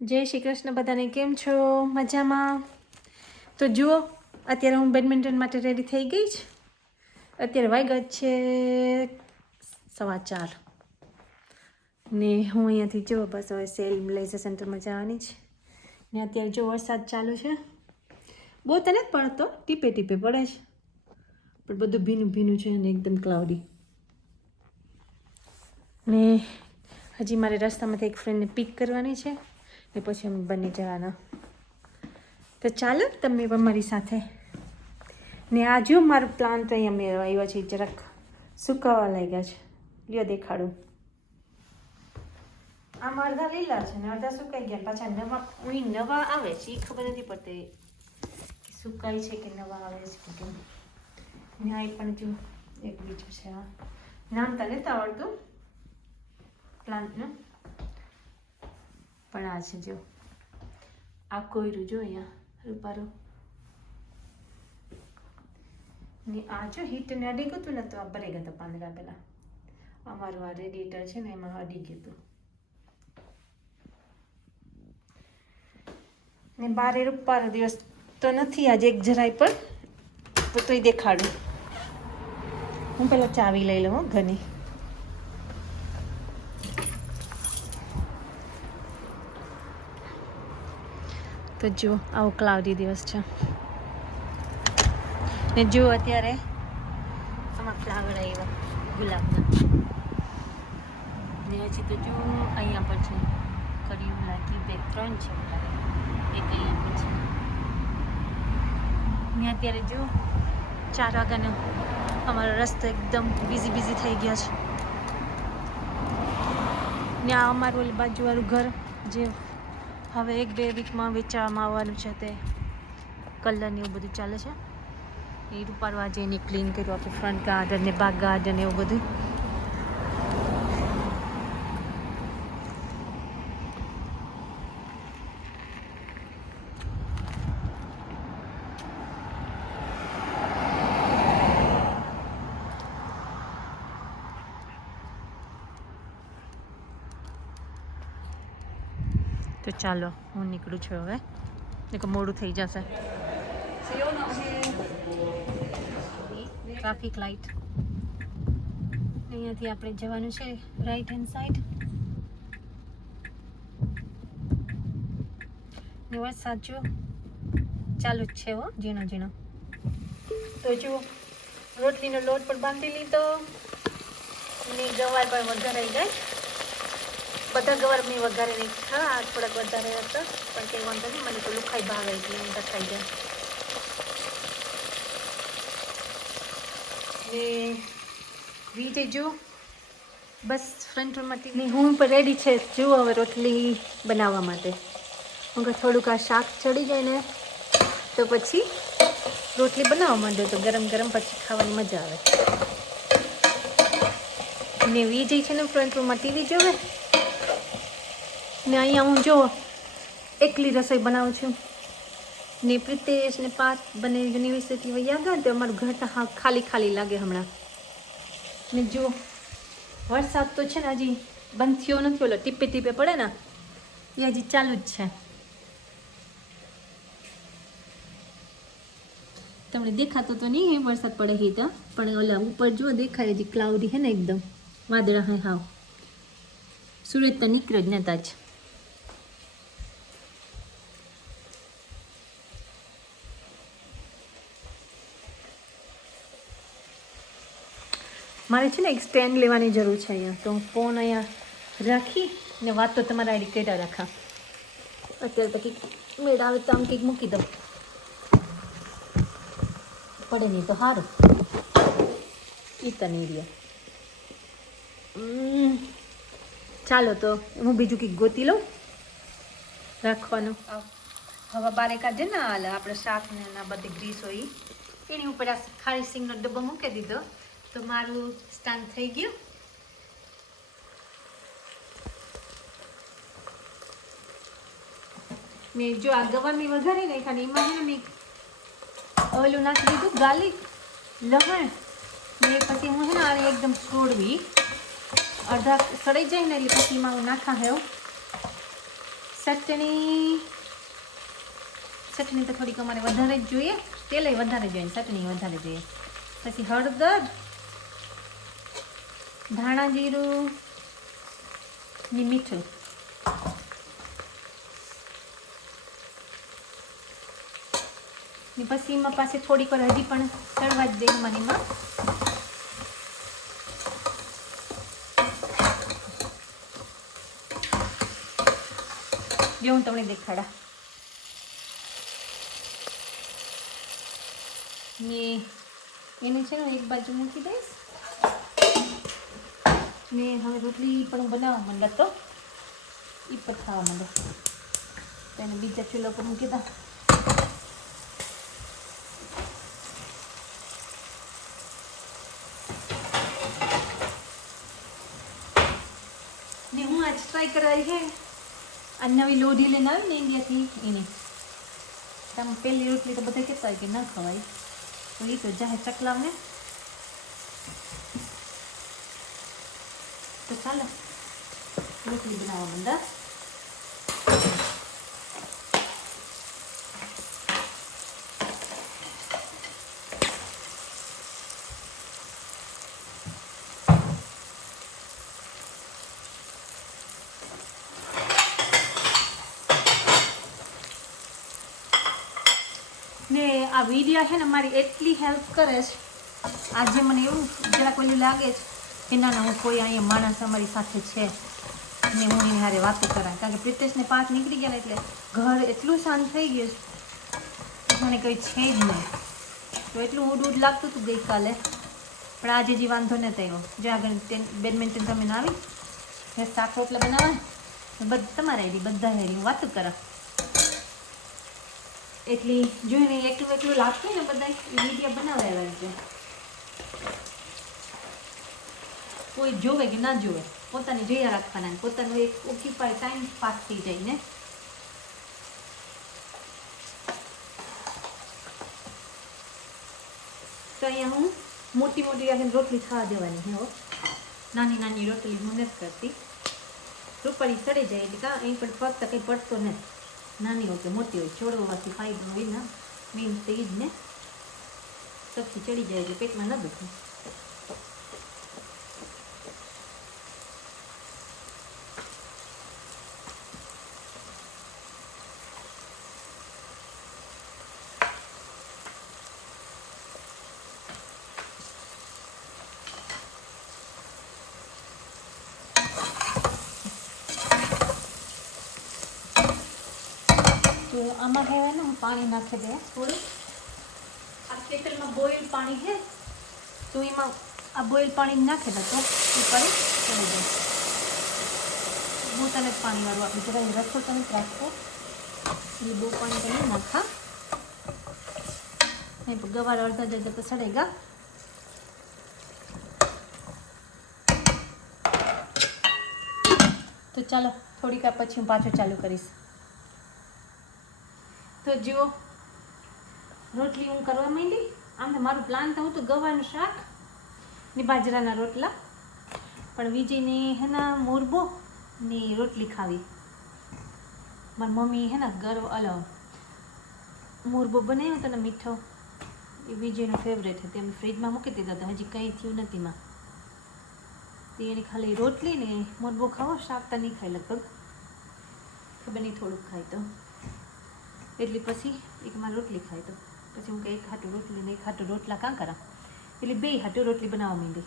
જય શ્રી કૃષ્ણ બધાને, કેમ છો? મજામાં? તો જુઓ, અત્યારે હું બેડમિન્ટન માટે રેડી થઈ ગઈ છું અત્યારે વાગ્યા છે સવા ચાર. ને હું અહીંયાથી જો, બસ હવે સેલ લેઝર સેન્ટરમાં જવાની છે. ને અત્યારે જો વરસાદ ચાલુ છે. બહુ તો નથી પડતો, ટીપે ટીપે પડે છે. પણ બધું ભીનું ભીનું છે અને એકદમ ક્લાઉડી ને હજી મારે રસ્તામાંથી એક ફ્રેન્ડને પિક કરવાની છે. ને પછી અમે બંને જવાના. તો ચાલો, તમે પણ મારી સાથે. ને આ જો પ્લાન તો અહીંયા મેં આવ્યો છે, જરાક સુકાવા લાગ્યા છે. લ્યો દેખાડું. આમ અડધા લીલા છે ને, અડધા સુકાઈ ગયા. પાછા નવા ઉઈ નવા આવે છે એ ખબર નથી પડતી સુકાય છે કે નવા આવે છે કે કેમ. ન્યાય પણ જો એક બીજું છે આ નામ તને તો આવડતું પ્લાન્ટનું પણ આ છે જો. આ કોયરું જો અહીંયા, રૂપારું. ને આ જો હીટને અડી ગયું હતું ને તો આ ભરાઈ ગયા હતા પાંદડા પેલા અમારું આ રેડિએટર છે ને એમાં અડી ગયું હતું. ને બારે રૂપારો દિવસ તો નથી, આજે એક જરાય પણ. તો તોય દેખાડું. હું પહેલાં ચાવી લઈ લઉં ઘરની. તો જુઓ, આવો ક્લાઉડી દિવસ છે. ને જુઓ અત્યારે આમાં ફ્લાવર આવ્યા, ગુલાબના. ને હજી તો જુઓ, અહીંયા પણ છે. કર્યું લાગી બે, ત્રણ છે. એક અહીંયા પણ છે. ને અત્યારે જુઓ, ચાર વાગ્યાનો અમારો રસ્તો એકદમ બિઝી બિઝી થઈ ગયા છે. ને આ અમારું ઓલી બાજુવાળું ઘર, જે હવે એક બે વીકમાં વેચાવામાં આવવાનું છે તે કલરને એવું બધું ચાલે છે. એ રૂપાળવા જઈને ક્લીન કર્યું, આખું ફ્રન્ટ ગાર્ડન ને બાગ ગાર્ડન એવું બધું. તો ચાલો, હું નીકળું છું હવે. એક મોડું થઈ જશે. ટ્રાફિક લાઇટ અહીંયાથી આપણે જવાનું છે રાઈટ હેન્ડ સાઈડ ને સાચો, ચાલુ જ છે હો, ઝીણો ઝીણો. તો જુઓ રોટલીનો લોટ પણ બાંધી લીધો. ને જવાર પણ વધારાઈ ગઈ બધા ગવાર મેં વઘારે નહીં આ થોડાક વધારે હતા, પણ કંઈ વાંધો નહીં, મને તો લુખાઈ ભાવે એટલે એમ ખાઈ જાય. ને વીજે જો, બસ ફ્રન્ટ રૂમમાંથી હું પણ રેડી છે, જુઓ હવે રોટલી બનાવવા માટે. હું થોડુંક આ શાક ચડી જાય ને, તો પછી રોટલી બનાવવા માંડ્યો તો ગરમ ગરમ પછી ખાવાની મજા આવે. ને વીજે છે ને ફ્રન્ટ રૂમમાં ટીવી જોવે? ને અહીંયા હું જો એકલી રસોઈ બનાવું છું. ને પ્રિતેશ ને પાર્થ બંને યુનિવર્સિટી વયા ગયા તો અમારું ઘર તો હા ખાલી ખાલી લાગે હમણાં. ને જો વરસાદ તો છે ને હજી બંધ થયો નથી, ઓલો ટીપે ટીપે પડે ને, એ હજી ચાલુ જ છે. તમને દેખાતો તો નહીં હે વરસાદ પડે હે તો, પણ ઓલા ઉપર જો દેખાય હજી ક્લાઉડી હે ને એકદમ, વાદળા હે હાવ. સૂરજ તો નીકળ્યો જ નતા જ. મારે છે ને એક સ્ટેન્ડ લેવાની જરૂર છે અહીંયા. તો હું ફોન અહીંયા રાખી ને વાત તો તમારા આઈડી કર્યા રાખા. અત્યારે તો કંઈક મેળ આવે તો આમ કંઈક મૂકી દઉં. પડે નહીં તો સારું એ તને રહ્યા ચાલો તો હું બીજું કંઈક ગોતી લઉં. રાખવાનું. હવા બારે કાઢે ને હાલ. આપણે શાક ને ના બધી ગ્રીસ હોય એની ઉપર આ ખારી સિંગનો ડબ્બો મૂકી દીધો. તો મારું સ્ટાન્ડ થઈ ગયું? ને જો આ ગવાની વઘારી નાખી એમાં છે ઓલું નાખી દીધું, ગાર્લિક, લવણ. ને પછી હું છે ને આને એકદમ છોડવી. અડધા સડાઈ જાય ને એટલે પછી એમાં હું નાખા હેવ ચટણી ચટણી તો થોડીક અમારે વધારે જ જોઈએ. તેલ વધારે જોઈએ ચટણી વધારે જોઈએ. પછી હળદર ધાણા જીરું મીઠું. ને પછી એમાં પાસે થોડીક વાર હજી પણ ચડવા જ દઈ મને એમાં. જો હું તમને દેખાડા. ને એને છે ને એક બાજુ મૂકી દઈશ. ને હવે રોટલી પણ બનાવવા માંડે તો એ પણ ખાવા માંડે. તો બીજા ચૂલા પર મૂકી દઉં. ને હું આજ ટ્રાય કરાવી છે આ નવી લોઢી લઈને આવી ને ઇન્ડિયાથી એની. તમે પહેલી રોટલી તો બધા કહેતા હોય કે ન ખવાય. તો એ તો જાહે ચકલાવને તો ચાલો રોટલી બનાવવા ને આ વીડિયો છે ને મારી એટલી હેલ્પ કરે છે. આજે મને એવું જરા કોઈ લાગે છે. કે ના ના હું કોઈ અહીંયા માણસ અમારી સાથે છે. ને હું એની હારે વાતો કરાય. કારણ કે પ્રિતેશને પાંચ નીકળી ગયા ને એટલે ઘર એટલું શાંત થઈ ગયું છે. મને કંઈ છે જ નહીં. તો એટલું ઉડ ઉડ લાગતું હતું ગઈકાલે. પણ આજે જે વાંધો નથી આવ્યો. જો આગળ બેડમિન્ટન તમે આવી? ને શાક રોટલા બનાવવા બધા તમારે આવી બધા હેરી વાતો કરા. એટલી જોઈને એકલું એકલું લાગતું ને બધા વિડીયા વીડિયો બનાવ્યા રાખજો કોઈ જોવે કે ના જોવે, પોતાની જોયા રાખવાના પોતાનું એક ઓક્યુપાય ટાઈમ પાસ થઈ જાય ને. તો અહીંયા હું મોટી મોટી આગળ રોટલી ખાવા દેવાની હો. નાની નાની રોટલી હું નથી કરતી. રૂપાળી સડી જાય એટલે કાં, અહીં પણ ફક્ત કંઈ પડતો નથી. નાની હોય કે મોટી હોય છોડવાથી ફાયદો હોય ને મેન તો એ જ ને. સબથી ચડી જાય એટલે પેટમાં ન દુખે. તો આમાં કહેવાય ને, હું પાણી નાખી દે, થોડું. આ કેટલમાં બોઇલ પાણી છે તો એમાં આ બોઇલ પાણી નાખી દે તો પાણી ચડી જાય. બહુ તને પાણીવાળું આપણે જરાય રાખો તમે રાખો એ બહુ પાણી તમે નાખા. નહીં ગવાર અડધા જાય તો સડેગા તો ચાલો, થોડીક પછી હું પાછું ચાલુ કરીશ. તો જુઓ. રોટલી હું કરવા માંડી. આમ તો મારું પ્લાન તો હતું ગવાનું શાક ને બાજરાના રોટલા. પણ વિજયને હેના મોરબો ને રોટલી ખાવી. મારી મમ્મી હે ને ગર્વ અલ મોરબો બનાવ્યો હતો ને મીઠો. એ વિજયનો ફેવરેટ હતી. અમે ફ્રીજમાં મૂકી દીધા હતા. હજી કંઈ થયું નથી માં. તે એને ખાલી રોટલી ને મોરબો ખાવો, શાક તો નહીં ખાય લગભગ. ખબર નહીં થોડુંક ખાય તો. એટલે પછી એક માં રોટલી ખાય તો. પછી હું કે એક હાટું રોટલી ને એક હાટું રોટલા કાં કરા? એટલે બે હાટું રોટલી બનાવવા માંડી.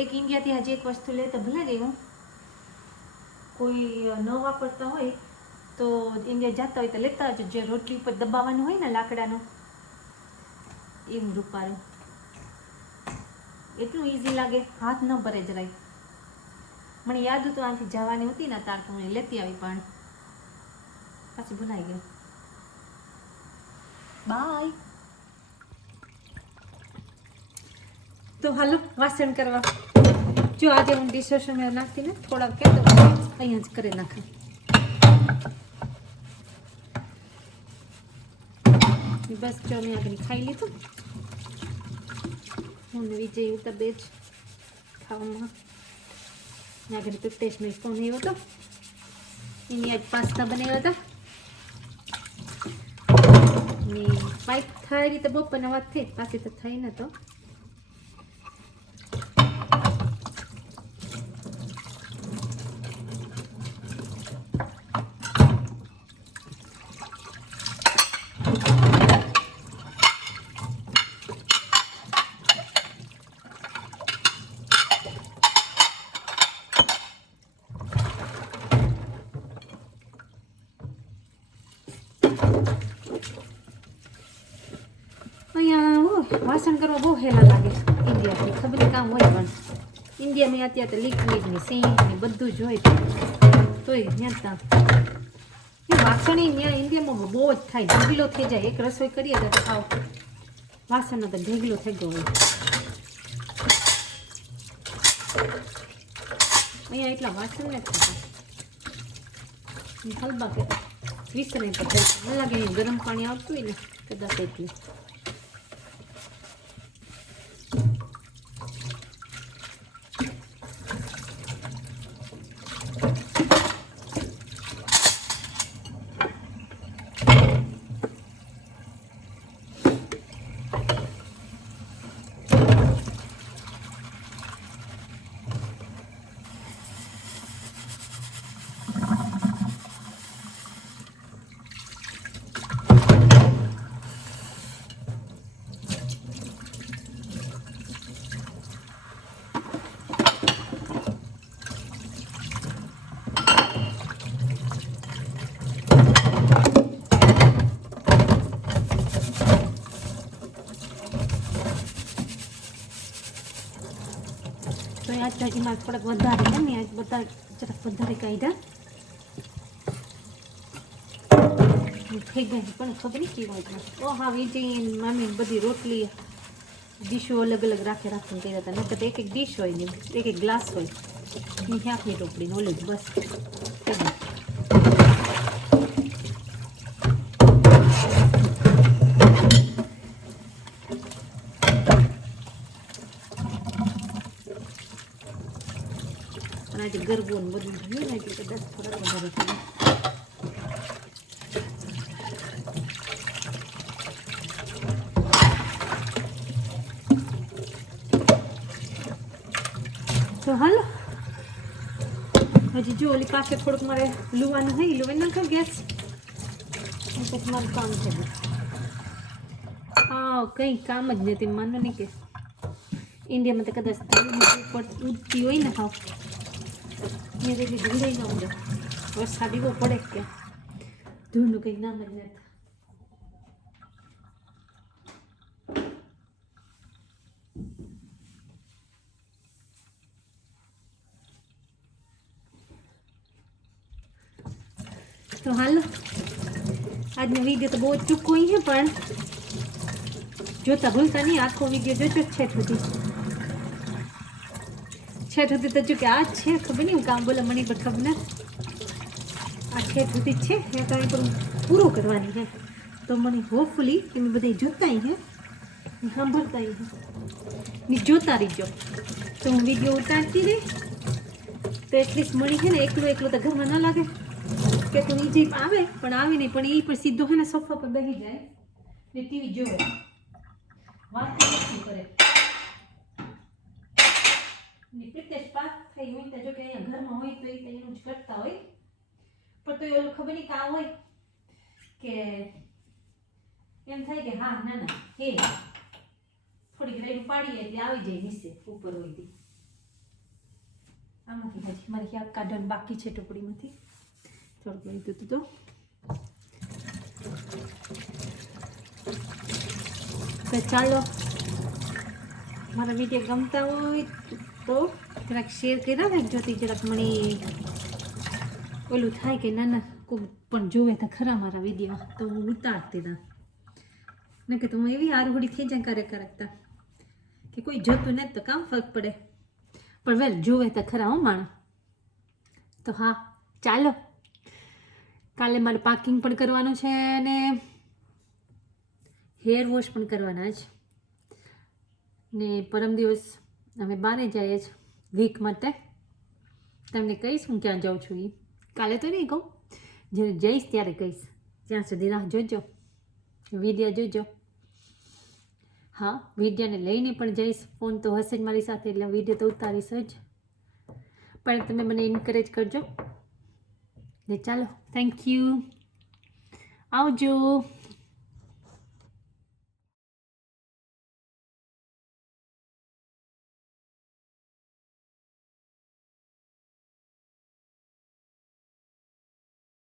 એક ઇન્ડિયાથી હજી એક વસ્તુ લે તો ભલે રહી હું કોઈ ન વાપરતા હોય તો ઇન્ડિયા જતા હોય તો લેતા આવજો. જે રોટલી ઉપર દબાવવાનું હોય ને લાકડાનું એવું રૂપારું. એટલું ઇઝી લાગે. હાથ ન ભરે જરાય. મને યાદ હતું આથી જવાની હતી ને તાર હું લેતી આવી પણ પાછી ભૂલાઈ ગયું બાય તો હાલો, વાસણ કરવા. જો આજે હું ડિશવોશરમાં નાખીને થોડાક કહેતો અહીંયા જ કરી નાખે. બસ જો મેં આગળ ખાઈ લીધું. હું વિજય ઉતર જ ખાવામાં. આગળ તો ટેસ્ટનો ફોન આવ્યો હતો. એની આજ પાસ્તા બનાવ્યા હતા. ને પાઇપ થાય રીતે બપોરના વાત થઈ, પાછી તો થઈ નતો અહીંયા ઓહ, વાસણ કરવા બહુ હેલા લાગે ઇન્ડિયાથી. ખબર કામ હોય પણ ઇન્ડિયામાં અત્યારે તો લિક્વિડ ને સિંક ને બધું જ હોય તોય ત્યાં ત્યાં વાસણ ત્યાં ઇન્ડિયામાં બહુ જ થાય. ઢગલો થઈ જાય. એક રસોઈ કરીએ તો ખાવ વાસણનો તો ઢગલો થઈ ગયો હોય. અહીંયા એટલા વાસણ ને હલબા કે વિસરે તો લાગે ગરમ પાણી આવતું હોય ને, કદાચ એટલે તો ભાજીમાં થોડાક વધારે છે ને આજ બધા જરાક વધારે કાઢ્યા. થઈ ગઈ પણ ખબર નહીં કેવા હતા. ઓ હા વિજય મામી બધી રોટલી, ડીશો અલગ અલગ રાખે રાખીને કર્યા હતા. નકર એક એક ડીશ હોય ને, એક એક ગ્લાસ હોય. ની ઓલું બસ થઈ ગયું. ગરબો ને બધું જોયું ને એટલે કદાચ થોડાક વધારે થાય તો હાલો. હજી જો ઓલી પાસે થોડુંક મારે લુવાનું હોય લુવાઈ નાખો ગેસ. પછી મારું કામ છે. હા કંઈ કામ જ નથી, માનો નહીં કે. ઇન્ડિયામાં તો કદાચ ઉડતી હોય ને હાવ અહીંયા તેથી ધૂળે ન ઉડે વરસાદ એવો પડે કે ધૂળનું કંઈ નામ જ નથી તો હાલો. આજનો વીડિયો તો બહુ જ ટૂંકો છે, પણ જોતા ભૂલતા નહીં. આખો વીડિયો જોજો છે સુધી. છેટ સુધી તો જો કે આ છે, ખબર નહીં, હું કામ બોલે, મને પણ ખબર ના. આ છેઠ સુધી જ છે, એ કાંઈ પણ પૂરો કરવાની છે. તો મને હોપફુલી કે મેં બધા જોતા ને સાંભળતા છે. ને જોતા રહીજો. તો હું વીડિયો ઉતારતી રહી. તો એટલીસ્ટ મળી છે ને એકલું એકલું તો ઘરમાં ન લાગે. કે તું નીચે આવે, પણ આવે નહીં, પણ એ પણ સીધો છે ને સોફા પર બેસી જાય. ને ટીવી જોવે. વાત કરે. ને પ્રિતેશ પાસ થઈ હોય તો જો કે અહીંયા ઘરમાં હોય તો એ તો એનું જ કરતા હોય. પણ તો એ ખબર નહીં કામ હોય કે એમ થાય કે હા, ના ના, હે. થોડીક રેડ પાડીએ એટલે આવી જાય નીચે, ઉપર હોય તે. આમાંથી પછી મારી ક્યાંક કાઢવાનું બાકી છે ટુકડીમાંથી. થોડુંક લઈ દીધું તો તો. ચાલો. મારા વીડિયો ગમતા હોય તો જરાક શેર કર્યા ને, જોતી જરાક મને ઓલું થાય કે ના ના, કોઈ પણ જોવે તો ખરા મારા વીડિયો તો હું ઉતારતી ના ને કે તો હું એવી આરહોડી થઈ જાય કરે કરતા કે કોઈ જોતું નથી તો કામ ફરક પડે. પણ વેલ, જોવે તો ખરા હું માણસ. તો હા, ચાલો. કાલે મારે પાર્કિંગ પણ કરવાનું છે અને હેર વોશ પણ કરવાના છે ને પરમ દિવસ અમે બારે જઈએ છીએ વીક માટે. તમને કહીશ હું ક્યાં જાઉં છું એ કાલે તો નહીં કહું. જ્યારે જઈશ ત્યારે કહીશ. ત્યાં સુધી રાહ જોજો. વીડિયો જોજો. હા વિડીયોને લઈને પણ જઈશ. ફોન તો હશે જ મારી સાથે, એટલે વીડિયો તો ઉતારીશ જ. પણ તમે મને એન્કરેજ કરજો. ને ચાલો થેન્ક યુ આવજો.